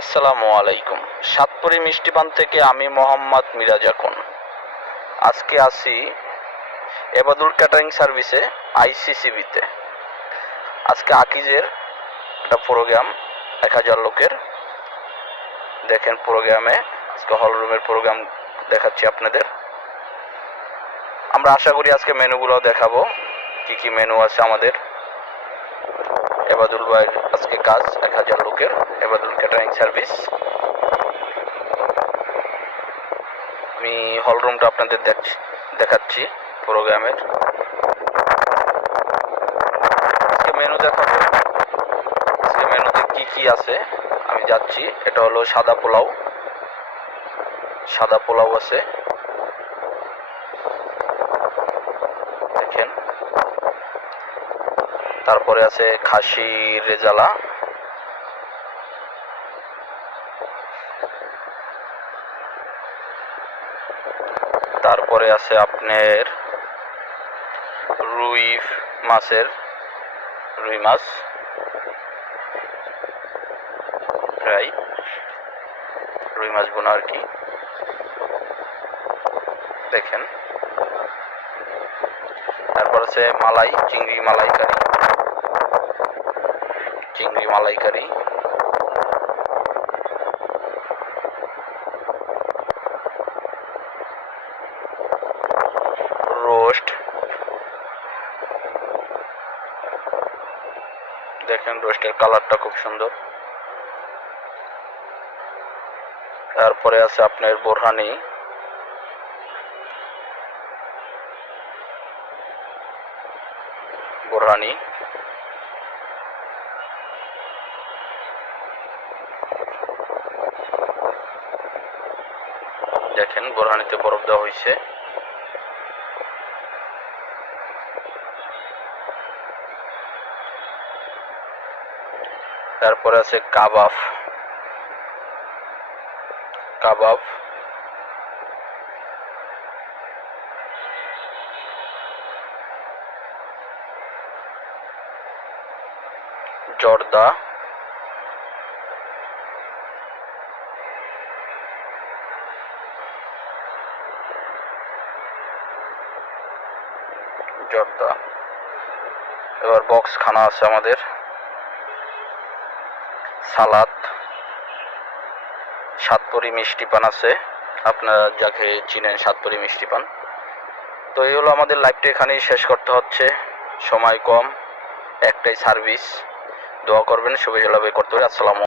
আসসালামু আলাইকুম। সাতপুরি মিষ্টি পান থেকে আমি মোহাম্মদ মিরাজ। এখন আজকে আসি এবাদুল ক্যাটারিং সার্ভিসে আইসিসিবিতে। আজকে আকিজের একটা প্রোগ্রাম, 1000 লোকের। দেখেন প্রোগ্রামে আজকে হল রুমের প্রোগ্রাম দেখাচ্ছি আপনাদের। আমরা আশা করি আজকে মেনুগুলো দেখাবো, কি কি মেনু আছে আমাদের। এবাদুল ভাইয়ের আজকে কাজ 1000 লোকের, এবাদুল ক্যাটারিং সার্ভিস। আমি হল রুমটা আপনাদের দেখাচ্ছি প্রোগ্রামের। আজকে মেনু দেখাবো, আজকে মেনুতে কি কি আছে আমি যাচ্ছি। এটা হলো সাদা পোলাও আছে, দেখেন। তারপরে আছে খাসির রেজালা, তারপরে আছে আপনার রুই মাছ, ফ্রাই, রুই মাছ বোনা আর কি, দেখেন। তারপর আছে চিংড়ি মালাইকারি, রোস্ট, দেখেন রোস্টের কালারটা খুব সুন্দর। তারপরে আছে আপনার বোরহানি, দেখেন বোরহানিতে বরফ দেওয়া হয়েছে। তারপরে আছে কাবাব, জর্দা, এবার বক্স খানা আছে আমাদের, সালাদ, সাতপুরি মিষ্টি পান আছে, আপনারা যাকে চিনেন সাতপুরি মিষ্টি পান। তো এই হলো আমাদের লাইভটা এখানেই শেষ করতে হচ্ছে, সময় কম, একটাই সার্ভিস। দোয়া করবেন, শুভেচ্ছা লাভ করতে হবে। আসসালামু